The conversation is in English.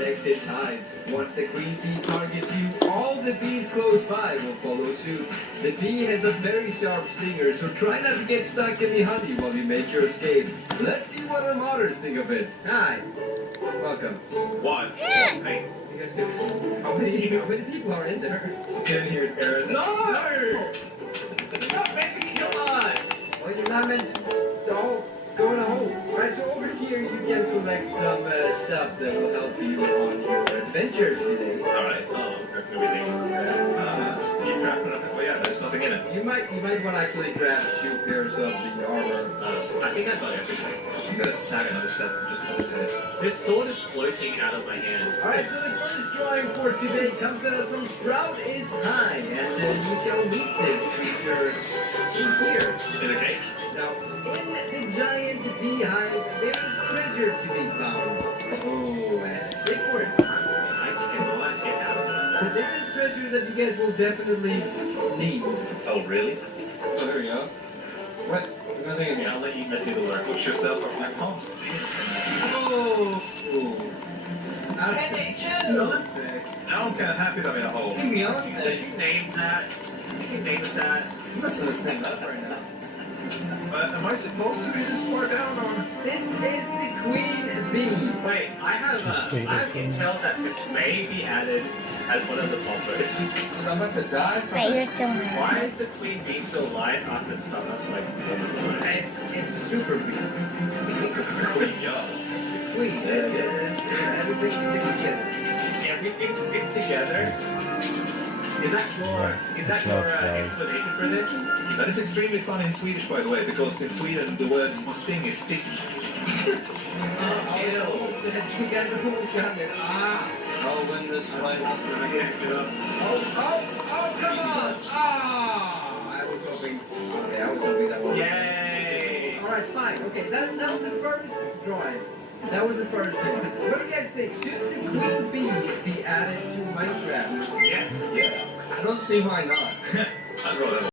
protect its hive. Once the queen bee targets you, all the bees close by will follow suit. The bee has a very sharp stinger, so try not to get stuck in the honey while you make your escape. Let's see what our modders think of it. Hi. Welcome. What? Hey. You guys get how many people are in there? Get in here, Paris. No! You're not meant to kill us! Well, you're not meant to go in a hole. Right, so over here you can collect some stuff that will help you on your adventures today. Alright, everything. You grabbed it. Oh yeah, there's nothing in it. You might want to actually grab 2 pairs of the armor. I think I got everything. I'm gonna snag another set just because I said it. This sword is floating out of my hand. Alright, so the first drawing for today comes at us from Sprout is High, and you shall meet this creature in here. In a cake? Now, in the giant beehive, there is treasure to be found. Oh, and dig for it. I cannot get out of it. But this is treasure that you guys will definitely need. Oh, really? Oh, there we go. What? Nothing in here. I'll let you do the work. Push yourself up my palms. Oh! Hey, they chill. Now I'm kind of happy that I'm in a hole. Hey, Beyonce. Did you name that? Did you name it that? You must have this thing up right now. Am I supposed to be this far down or? This is the queen bee. Wait, I have intel that it may be added as one of the bumpers. I'm about to die from Wait, you're doing it. Why is the queen bee still alive after it's not us like It's a super bee. because it's a queen, y'all. It's the queen. Everything sticks together. Everything sticks together. Is that your explanation for this? That is extremely fun in Swedish, by the way, because in Sweden the word for sting is stick. You guys almost got it. Ah! I'll win this fight. Oh, come on! Ah! I was hoping that would. Yay! Alright, fine. Okay, that was the first drawing. That was the first drawing. What do you guys think? Should the queen bee be added to Minecraft? Yes. Yeah. I don't see why not. I'd rather